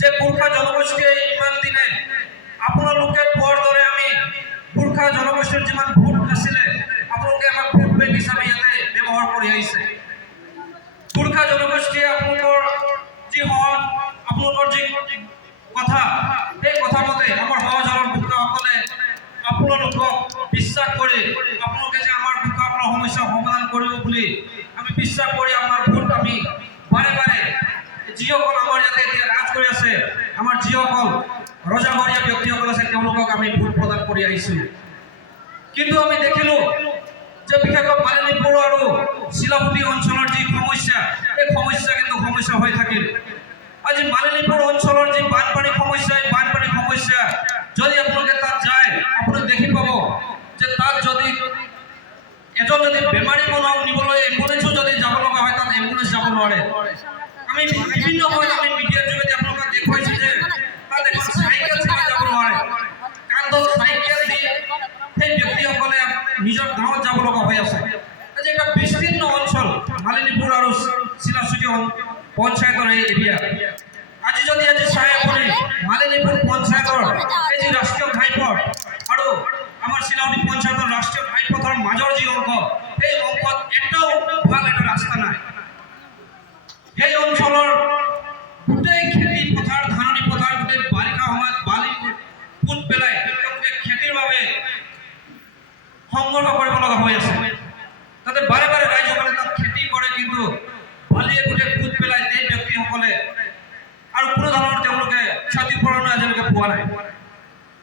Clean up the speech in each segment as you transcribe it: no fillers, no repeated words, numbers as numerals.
যে গোৰ্খা জনগোষ্ঠীয়ে ইমান দিনে আপোনালোকে কোৱাৰ দৰে আমি গোৰ্খা জনগোষ্ঠীৰ যিমান ভোট আছিলে আপোনালোকে আমাক ভোট বেংক হিচাপে ইয়াতে ব্যৱহাৰ কৰি আহিছে। গোৰ্খা জনগোষ্ঠীয়ে আপোনালোকৰ যি সহজ আপোনালোকৰ যি কথা সেই কথা মতে আমাৰ সহজ সৰল গোৰ্খাসকলে আপোনালোকক বিশ্বাস কৰি আপোনালোকে যে আমাৰ গোৰ্খাসকলৰ সমস্যা সমাধান কৰিব বুলি আমি বিশ্বাস কৰি আমাৰ ভোট আমি বাৰে বাৰে যিসকল আমাৰ ইয়াতে এতিয়া ৰাজ কৰি আছে আমাৰ যিসকল ৰজাঘৰীয়া ব্যক্তিসকল আছে তেওঁলোকক আমি ভোট প্ৰদান কৰি আহিছোঁ। কিন্তু আমি দেখিলোঁ যে বিশেষকৈ মালিনীপুৰ আৰু চিলাপুতি অঞ্চলৰ যি সমস্যা এই সমস্যা কিন্তু সমস্যা হৈ থাকিল। আজি মালিনীপুৰ অঞ্চলৰ যি বানপানী সমস্যা এই বানপানী সমস্যা যদি আপোনালোকে তাত যায় আপুনি দেখি পাব যে তাত যদি এজন যদি বেমাৰী মানুহ নিবলৈ এম্বুলেন্সো যদি যাব লগা হয় তাত এম্বুলেন্স যাব নোৱাৰে। আমি বিভিন্ন সময়ত আমি মিডিয়াৰ যোগেদি আপোনালোকক দেখুৱাইছোঁ যে তাত এখন চাইকেল চলাই যাব নোৱাৰে, কান্ধত চাইকেল দি সেই ব্যক্তিসকলে নিজৰ গাঁৱত যাব লগা হৈ আছে। আজি এটা বিস্তীৰ্ণ অঞ্চল মালিনীপুৰ আৰু চিলাচুটি পঞ্চায়তৰ এই এৰিয়া। আজি যদি চাই আপুনি মালিনীপুৰ পঞ্চায়তৰ এই যি ৰাষ্ট্ৰীয় ঘাইপথ আৰু আমাৰ চিলাচুটি পঞ্চায়তৰ ৰাষ্ট্ৰীয় ঘাইপথৰ মাজৰ যি অংশ সেই অংশত এটাও ভাল এটা ৰাস্তা নাই। সেই অঞ্চলৰ গোটেই খেতি পথাৰ ধাননি পথাৰ গোটেই বাৰিষা সময়ত বালি পোত পেলাই তেওঁলোকে খেতিৰ বাবে সংগ্ৰহ কৰিব লগা হৈ আছে। তাতে বাৰে বাৰে ৰাইজসকলে তাত খেতি কৰে কিন্তু বালিয়ে গোটেই পোত পেলাই সেই ব্যক্তিসকলে আৰু কোনো ধৰণৰ তেওঁলোকে ক্ষতিপূৰণ আজিলৈকে পোৱা নাই।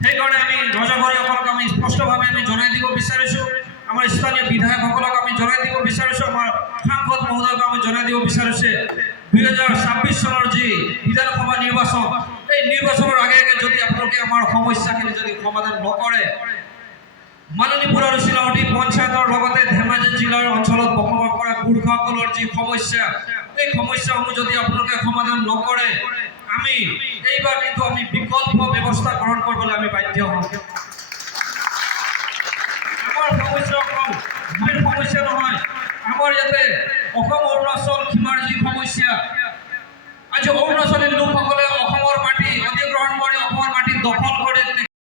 সেইকাৰণে আমি ৰজাঘৰীয়াসকলক আমি স্পষ্টভাৱে আমি জনাই দিব বিচাৰিছোঁ, আমাৰ স্থানীয় বিধায়কসকলক আমি জনাই দিব বিচাৰিছোঁ, আমাৰ সাংসদ মহোদয়ক আমি জনাই দিব বিচাৰিছোঁ 2026 চনৰ যি বিধানসভা নিৰ্বাচন এই নিৰ্বাচনৰ আগে আগে যদি আপোনালোকে আমাৰ সমস্যাখিনি যদি সমাধান নকৰে মালিনীপুৰ আৰু চিলাচুটি পঞ্চায়তৰ লগতে ধেমাজি জিলাৰ অঞ্চলত বসবাস কৰা গোৰ্খাসকলৰ যি সমস্যা এই সমস্যাসমূহ যদি আপোনালোকে সমাধান নকৰে আমি এইবাৰ কিন্তু আমি বিকল্প ব্যৱস্থা গ্ৰহণ কৰিবলৈ আমি বাধ্য হ'ম। আমাৰ সমস্যা অকল ভূমিৰ সমস্যা নহয়, আমাৰ ইয়াতে অসম অৰুণাচল সীমাৰ যি সমস্যা আজি অৰুণাচলী লোকসকলে অসমৰ মাটি অধিগ্ৰহণ কৰি অসমৰ মাটি দখল